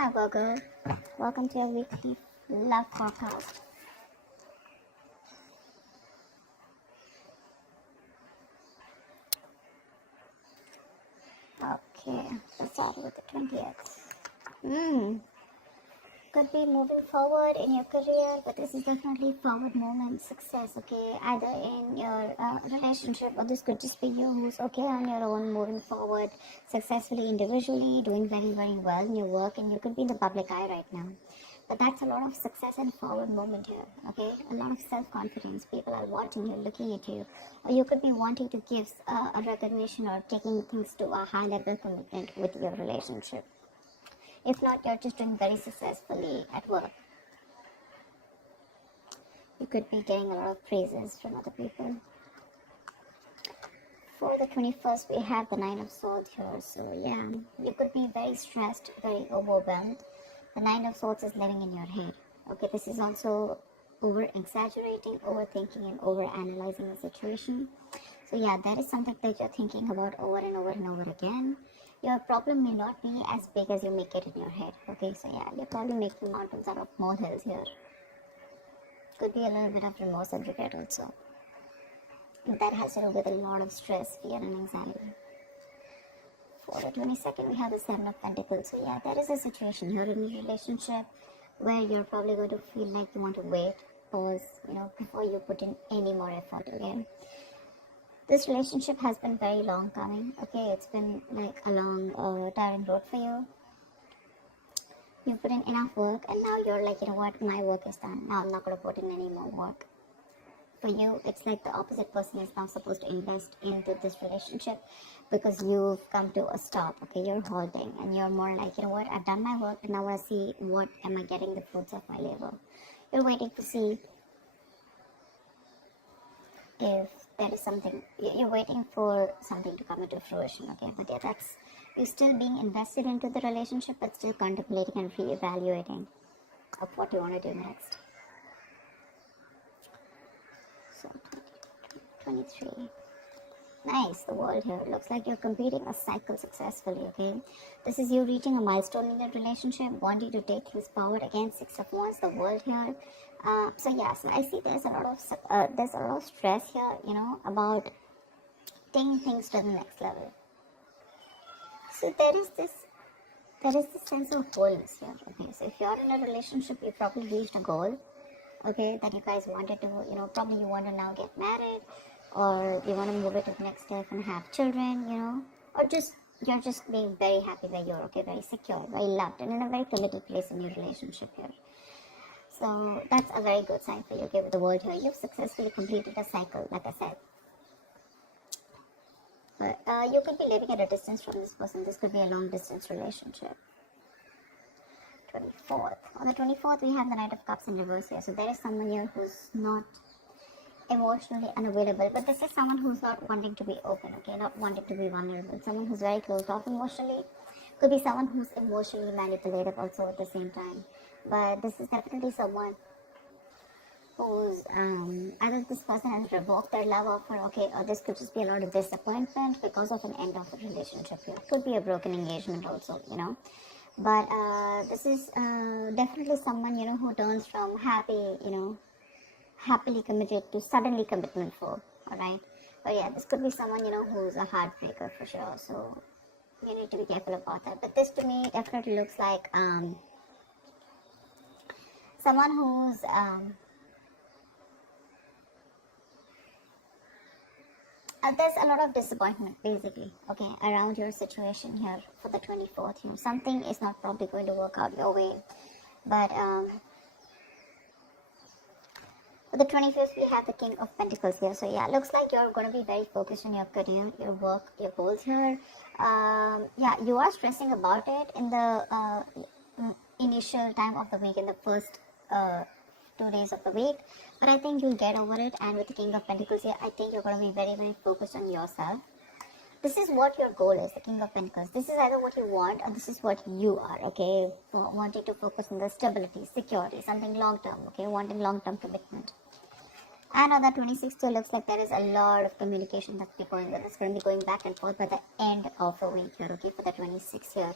Hi Virgo, welcome to your weekly love forecast. Okay, let's start with the 20th. Could be moving forward in your career, but this is definitely forward movement, success, okay? Either in your relationship, or this could just be you who's okay on your own, moving forward successfully individually, doing very, very well in your work, and you could be in the public eye right now. But that's a lot of success and forward movement here, okay? A lot of self-confidence. People are watching you, looking at you. Or you could be wanting to give a recognition or taking things to a high level commitment with your relationship. If not, you're just doing very successfully at work. You could be getting a lot of praises from other people. For the 21st, we have the 9 of Swords here. So yeah, you could be very stressed, very overwhelmed. The 9 of Swords is living in your head. Okay, this is also over-exaggerating, overthinking, and over-analyzing the situation. So yeah, that is something that you're thinking about over and over and over again. Your problem may not be as big as you make it in your head. Okay, so yeah, you're probably making mountains out of molehills here. Could be a little bit of remorse and regret also. That has to do with a lot of stress, fear, and anxiety. For the 22nd, we have the 7 of Pentacles. So yeah, there is a situation here in your relationship where you're probably going to feel like you want to wait, pause, before you put in any more effort again. This relationship has been very long coming, okay? It's been like a long, tiring road for you. You put in enough work, and now you're like, you know what, my work is done. Now I'm not going to put in any more work. For you, it's like the opposite person is now supposed to invest into this relationship because you've come to a stop, okay? You're halting, and you're more like, you know what, I've done my work, and now I want to see what am I getting the fruits of my labor. You're waiting to see if there is something, you're waiting for something to come into fruition, okay? But yeah, that's, you're still being invested into the relationship, but still contemplating and reevaluating of what you want to do next. So 23. Nice, the world here. Looks like you're completing a cycle successfully, okay? This is you reaching a milestone in your relationship, wanting to take things forward. Again, 6 of Wands, the world here. So I see there's a lot of stress here, about taking things to the next level. So there is this sense of wholeness here, okay? So if you're in a relationship, you probably reached a goal, okay, that you guys wanted to, probably you want to now get married, or you want to move it to the next step and have children, or you're just being very happy where you're, okay, very secure, very loved, and in a very committed place in your relationship here. So that's a very good sign for you, okay, with the world here. You've successfully completed a cycle, like I said. But you could be living at a distance from this person. This could be a long distance relationship. 24th. On the 24th, we have the Knight of Cups in reverse here. So there is someone here who's not emotionally unavailable, but this is someone who's not wanting to be open, okay, not wanting to be vulnerable. Someone who's very closed off emotionally. Could be someone who's emotionally manipulative also at the same time. But this is definitely someone who's either this person has revoked their love offer, okay, or this could just be a lot of disappointment because of an end of the relationship here. Could be a broken engagement also, But this is definitely someone, who turns from happily committed to suddenly commitment for, alright? But yeah, this could be someone, who's a heartbreaker for sure. So you need to be careful about that. But this to me definitely looks like someone who's there's a lot of disappointment basically, okay, around your situation here for the 24th. Something is not probably going to work out your way. But for the 25th, we have the King of Pentacles here. So yeah, looks like you're going to be very focused on your career, your work, your goals here. Yeah, you are stressing about it in the initial time of the week, in the first 2 days of the week, but I think you'll get over it. And with the King of Pentacles here, I think you're going to be very, very focused on yourself. This is what your goal is, the King of Pentacles. This is either what you want or this is what you are, okay? Wanting to focus on the stability, security, something long-term, okay? Wanting long-term commitment. And on the 26th, it looks like there is a lot of communication that's going to be going back and forth by the end of the week here, okay? For the 26th here.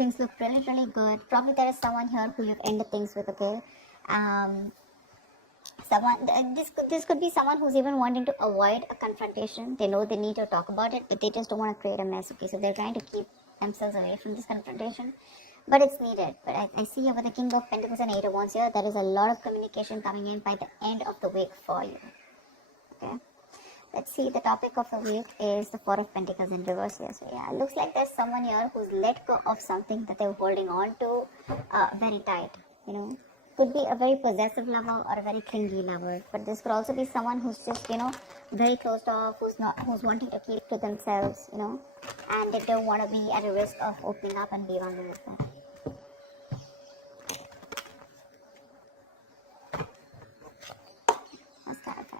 things look really, really good. Probably there is someone here who you've ended things with, okay? This could be someone who's even wanting to avoid a confrontation. They know they need to talk about it, but they just don't want to create a mess, okay? So they're trying to keep themselves away from this confrontation, but it's needed. But I see over the King of Pentacles and Eight of Wands here, there is a lot of communication coming in by the end of the week for you, okay? Let's see, the topic of the week is the Four of Pentacles in reverse here. So yeah, it looks like there's someone here who's let go of something that they're holding on to very tight, you know. Could be a very possessive lover or a very clingy lover, but this could also be someone who's just, you know, very closed off, who's wanting to keep to themselves, you know, and they don't want to be at a risk of opening up and be vulnerable. Let's clarify.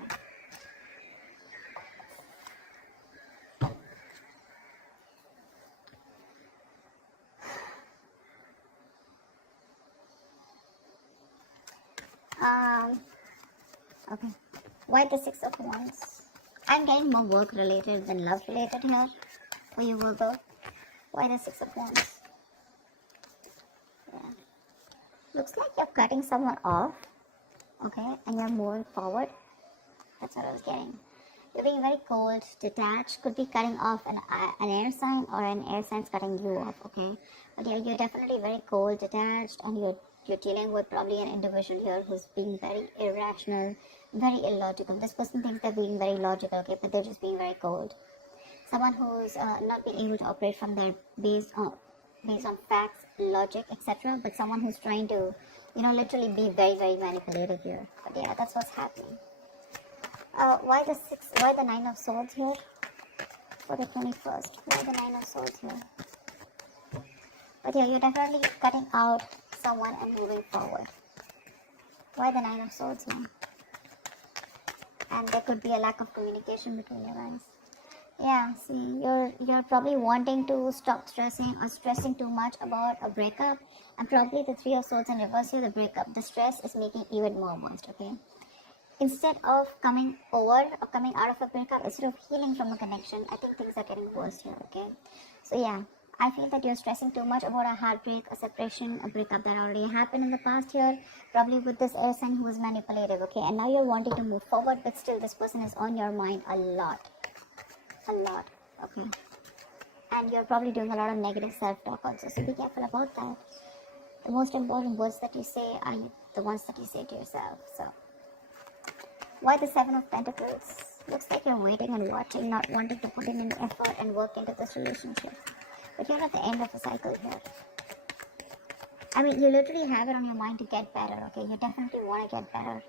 Okay. Why the Six of Wands? I'm getting more work related than love related here for you, Virgo. Why the Six of Wands? Yeah. Looks like you're cutting someone off, okay, and you're moving forward. That's what I was getting. You're being very cold, detached, could be cutting off an air sign, or an air sign's cutting you off, okay? But yeah, you're definitely very cold, detached, and you're dealing with probably an individual here who's being very irrational, very illogical. This person thinks they're being very logical, okay, but they're just being very cold. Someone who's not being able to operate from their based on facts, logic, etc. But someone who's trying to, you know, literally be very, very manipulative here. But yeah, that's what's happening. Why the Nine of Swords here for the 21st? Why the Nine of Swords here? But yeah, you're definitely cutting out someone and moving forward. Why the Nine of Swords here? And there could be a lack of communication between you guys. Yeah, see, you're probably wanting to stop stressing or stressing too much about a breakup, and probably the Three of Swords in reverse here, the breakup, the stress is making even more worse, okay? Instead of coming over or coming out of a breakup, instead of healing from a connection, I think things are getting worse here, okay? So yeah, I feel that you're stressing too much about a heartbreak, a separation, a breakup that already happened in the past here, probably with this air sign who is manipulative, okay? And now you're wanting to move forward, but still this person is on your mind a lot, okay? And you're probably doing a lot of negative self-talk also, so be careful about that. The most important words that you say are the ones that you say to yourself, so. Why the Seven of Pentacles? Looks like you're waiting and watching, not wanting to put in any effort and work into this relationship. But you're at the end of a cycle here. I mean, you literally have it on your mind to get better, okay? You definitely want to get better.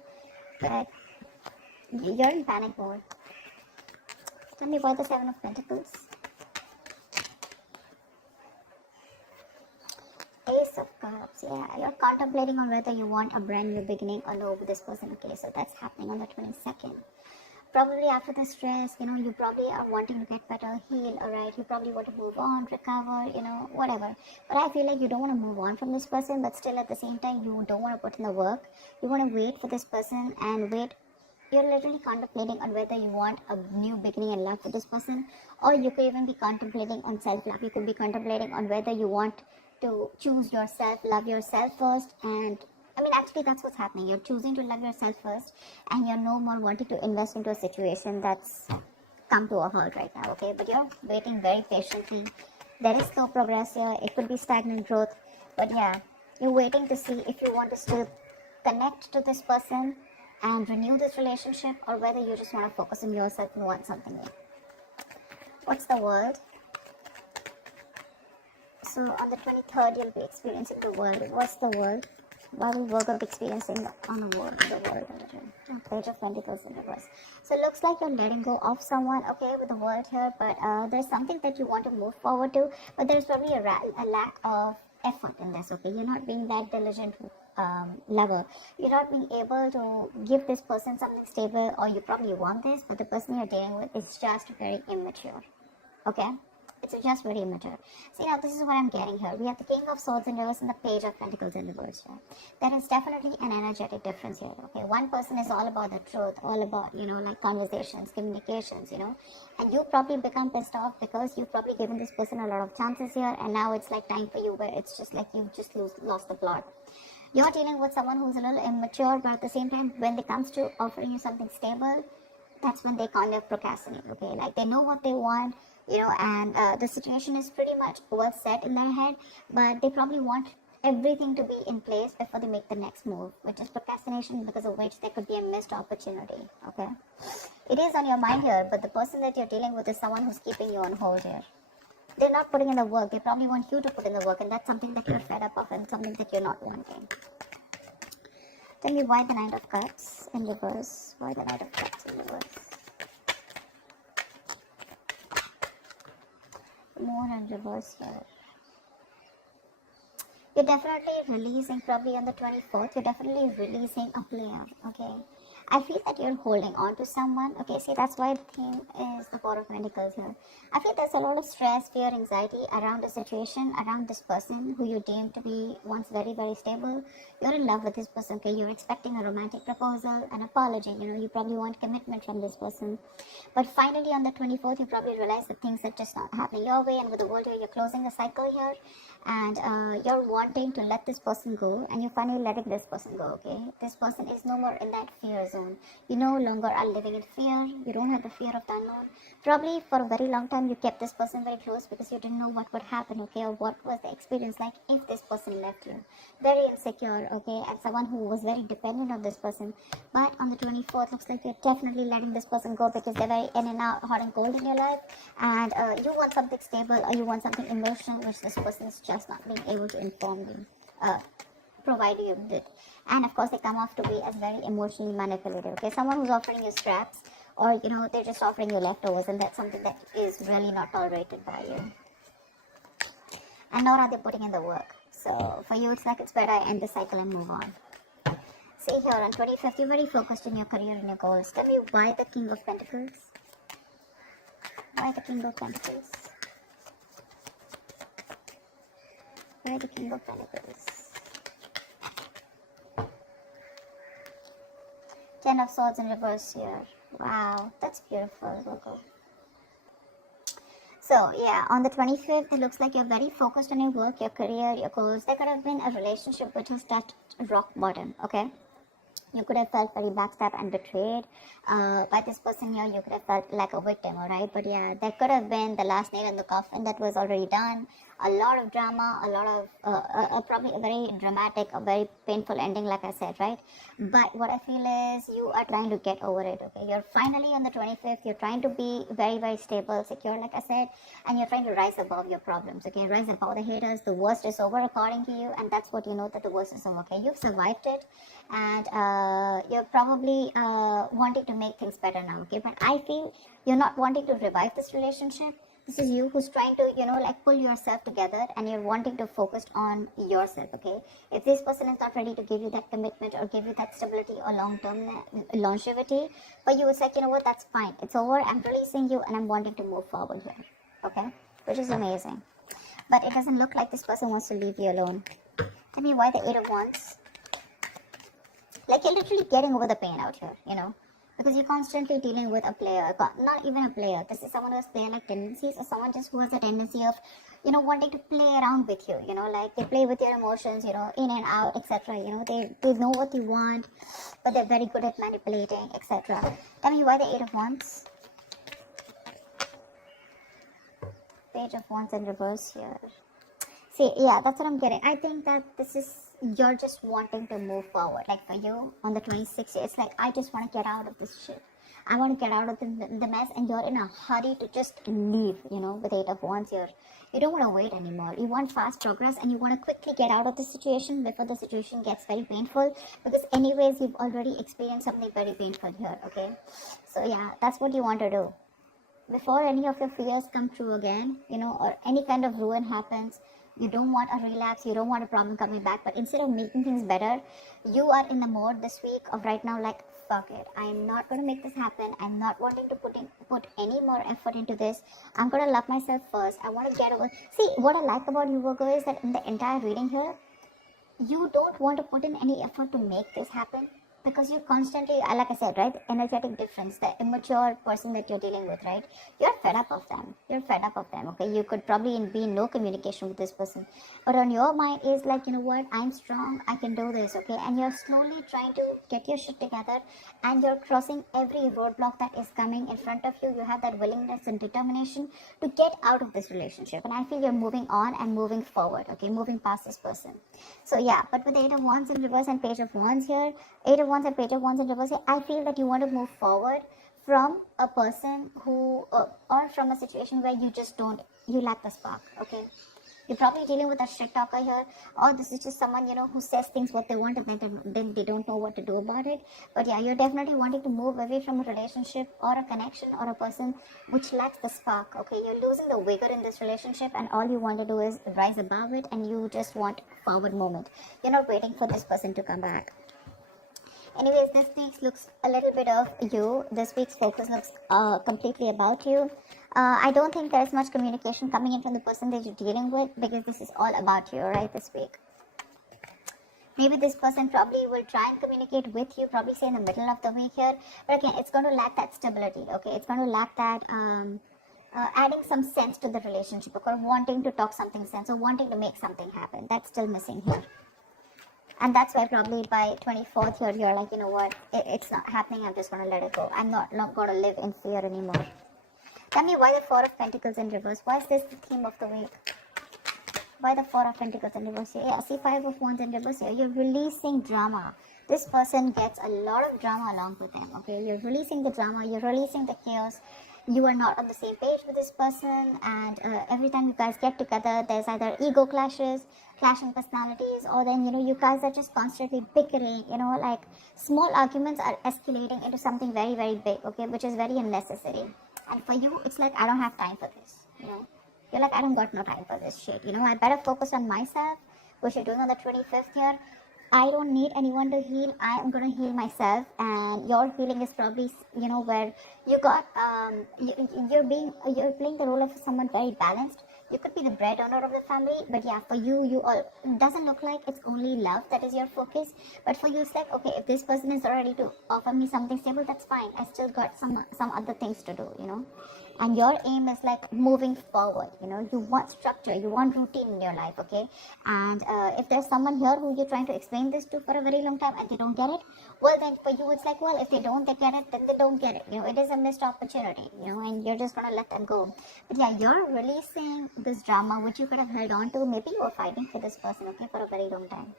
But you're in panic mode. Tell me why the Seven of Pentacles? Ace of Cups, yeah. You're contemplating on whether you want a brand new beginning or no with this person, okay? So that's happening on the 22nd. Probably after the stress, you know, you probably are wanting to get better, heal, alright? You probably want to move on, recover, you know, whatever. But I feel like you don't want to move on from this person, but still at the same time, you don't want to put in the work. You want to wait for this person and wait. You're literally contemplating on whether you want a new beginning in love with this person, or you could even be contemplating on self-love. You could be contemplating on whether you want to choose yourself, love yourself first, and I mean, actually, that's what's happening. You're choosing to love yourself first, and you're no more wanting to invest into a situation that's come to a halt right now, okay? But you're waiting very patiently. There is slow progress here. It could be stagnant growth, but yeah, you're waiting to see if you want to still connect to this person and renew this relationship, or whether you just want to focus on yourself and want something new. What's the world? So on the 23rd, you'll be experiencing the world. What's the world? Why will Virgo be experiencing on the world? Page of Pentacles in reverse. So it looks like you're letting go of someone, okay, with the world here, but there's something that you want to move forward to, but there's probably a lack of effort in this, okay? You're not being that diligent lover. You're not being able to give this person something stable, or you probably want this, but the person you're dealing with is just very immature, okay? It's just very immature. See, now this is what I'm getting here. We have the King of Swords in reverse and the Page of Pentacles in reverse here. There is definitely an energetic difference here, okay? One person is all about the truth, all about, like conversations, communications, and you probably become pissed off because you've probably given this person a lot of chances here, and now it's like time for you where it's just like you've just lost the plot. You're dealing with someone who's a little immature, but at the same time, when it comes to offering you something stable, that's when they kind of procrastinate, okay? Like they know what they want, and the situation is pretty much well set in their head, but they probably want everything to be in place before they make the next move, which is procrastination, because of which there could be a missed opportunity, okay? It is on your mind here, but the person that you're dealing with is someone who's keeping you on hold here. They're not putting in the work. They probably want you to put in the work, and that's something that you're fed up of and something that you're not wanting. Tell me why the Knight of Cups in reverse. Why the Knight of Cups in reverse? Moon in reverse here. You're definitely releasing, probably on the 24th, you're definitely releasing a player, okay? I feel that you're holding on to someone, okay? See, that's why the theme is the Four of Pentacles here. I feel there's a lot of stress, fear, anxiety around the situation, around this person who you deem to be once very, very stable. You're in love with this person, okay? You're expecting a romantic proposal, an apology, you probably want commitment from this person. But finally, on the 24th, you probably realize that things are just not happening your way, and with the world here, you're closing the cycle here, and you're wanting to let this person go, and you're finally letting this person go, okay? This person is no more in that fear zone. You no longer are living in fear. You don't have the fear of the unknown. Probably for a very long time you kept this person very close because you didn't know what would happen, okay, or what was the experience like if this person left you. Very insecure, okay, and someone who was very dependent on this person. But on the 24th, looks like you're definitely letting this person go because they're very in and out, hot and cold in your life, and you want something stable, or you want something emotional, which this person is just not being able to inform you, provide you with it. And of course, they come off to be as very emotionally manipulative, okay? Someone who's offering you scraps, or they're just offering you leftovers, and that's something that is really not tolerated by you. And nor are they putting in the work. So for you, it's like it's better I end the cycle and move on. See here, on 25th, you're very focused in your career and your goals. Tell me why the King of Pentacles? Why the King of Pentacles? Why the King of Pentacles? Ten of Swords in reverse here. Wow, that's beautiful, Virgo. So, yeah, on the 25th, it looks like you're very focused on your work, your career, your goals. There could have been a relationship which has touched rock bottom, okay? You could have felt very backstabbed and betrayed by this person here. You could have felt like a victim, alright? But yeah, that could have been the last nail in the coffin that was already done. A lot of drama, a lot of, probably a very dramatic, a very painful ending, like I said, right? But what I feel is you are trying to get over it, okay? You're finally on the 25th, you're trying to be very, very stable, secure, like I said, and you're trying to rise above your problems, okay? Rise above the haters. The worst is over according to you, and that's what you know, that the worst is over, okay? You've survived it, and you're probably wanting to make things better now, okay? But I feel you're not wanting to revive this relationship. This is you who's trying to, pull yourself together, and you're wanting to focus on yourself, okay? If this person is not ready to give you that commitment or give you that stability or long-term longevity, but you would say, you know what, that's fine. It's over. I'm releasing you, and I'm wanting to move forward here, okay? Which is amazing. But it doesn't look like this person wants to leave you alone. Tell me why the Eight of Wands? Like, you're literally getting over the pain out here, because you're constantly dealing with a player, not even a player. This is someone who has player-like tendencies, or someone just who has a tendency of, wanting to play around with you, like they play with your emotions, in and out, etc. They know what you want, but they're very good at manipulating, etc. Tell me why the Eight of Wands? Page of Wands in reverse here. See, yeah, that's what I'm getting. I think that this is, you're just wanting to move forward. Like for you, on the 26th, it's like, I just want to get out of this shit. I want to get out of the mess, and you're in a hurry to just leave, with Eight of Wands here. You don't want to wait anymore. You want fast progress, and you want to quickly get out of the situation before the situation gets very painful, because anyways, you've already experienced something very painful here, okay? So yeah, that's what you want to do. Before any of your fears come true again, or any kind of ruin happens, You don't want a relapse, you don't want a problem coming back, but instead of making things better, you are in the mode this week of right now like, fuck it, I am not going to make this happen. I'm not wanting to put any more effort into this. I'm going to love myself first. I want to get over. See, what I like about you, Virgo, is that in the entire reading here, you don't want to put in any effort to make this happen, because you're constantly, like I said, right, energetic difference, the immature person that you're dealing with, right, you're fed up of them. Okay, you could probably be in no communication with this person, but on your mind is like, you know what, I'm strong, I can do this. Okay, and you're slowly trying to get your shit together, and you're crossing every roadblock that is coming in front of you. You have that willingness and determination to get out of this relationship, and I feel you're moving on and moving forward. Okay, moving past this person. So yeah, but with the 8 of Wands in reverse and Page of Wands here, 8 of Wands and Page of Wands in reverse here, I feel that you want to move forward from a person who, or from a situation where you lack the spark. Okay, you're probably dealing with a shit talker here, or this is just someone, you know, who says things what they want, and then they don't know what to do about it. But yeah, you're definitely wanting to move away from a relationship or a connection or a person which lacks the spark. Okay, you're losing the vigor in this relationship, and all you want to do is rise above it, and you just want forward movement. You're not waiting for this person to come back. Anyways, this week's looks a little bit of you. This week's focus looks completely about you. I don't think there's much communication coming in from the person that you're dealing with, because this is all about you, right, this week. Maybe this person probably will try and communicate with you, probably say in the middle of the week here. But again, it's going to lack that stability, okay? It's going to lack that adding some sense to the relationship, or wanting to talk something sense, or wanting to make something happen. That's still missing here. And that's why probably by 24th here, you're like, you know what, it's not happening, I'm just going to let it go. I'm not going to live in fear anymore. Tell me, why the 4 of Pentacles in reverse? Why is this the theme of the week? Why the 4 of Pentacles in reverse here? Yeah, see, 5 of Wands in reverse here. You're releasing drama. This person gets a lot of drama along with them, okay? You're releasing the drama, you're releasing the chaos. You are not on the same page with this person, and every time you guys get together, there's either ego clashes, clashing personalities, or then, you know, you guys are just constantly bickering, you know, like small arguments are escalating into something very, very big, okay, which is very unnecessary. And for you, it's like, I don't have time for this, you know. You're like, I don't got no time for this shit, you know. I better focus on myself, which you're doing on the 25th here. I don't need anyone to heal. I am going to heal myself, and your healing is probably, you know, where you got, you're playing the role of someone very balanced. You could be the breadwinner of the family, but yeah, for you, it doesn't look like it's only love that is your focus. But for you, it's like, okay, if this person is ready to offer me something stable, that's fine. I still got some other things to do, you know. And your aim is like moving forward, you know. You want structure, you want routine in your life, okay? And if there's someone here who you're trying to explain this to for a very long time and they don't get it, well, then for you it's like, well, if they get it, then they don't get it, you know. It is a missed opportunity, you know, and you're just gonna let them go. But yeah, you're releasing this drama which you could have held on to. Maybe you were fighting for this person, okay, for a very long time.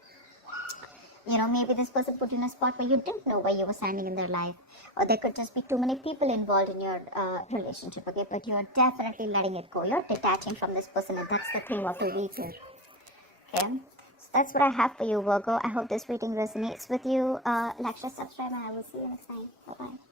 You know, maybe this person put you in a spot where you didn't know where you were standing in their life, or there could just be too many people involved in your relationship, okay? But you're definitely letting it go. You're detaching from this person, and that's the theme of the week here, okay? So that's what I have for you, Virgo. I hope this reading resonates with you. Like, share, subscribe, and I will see you next time. Bye-bye.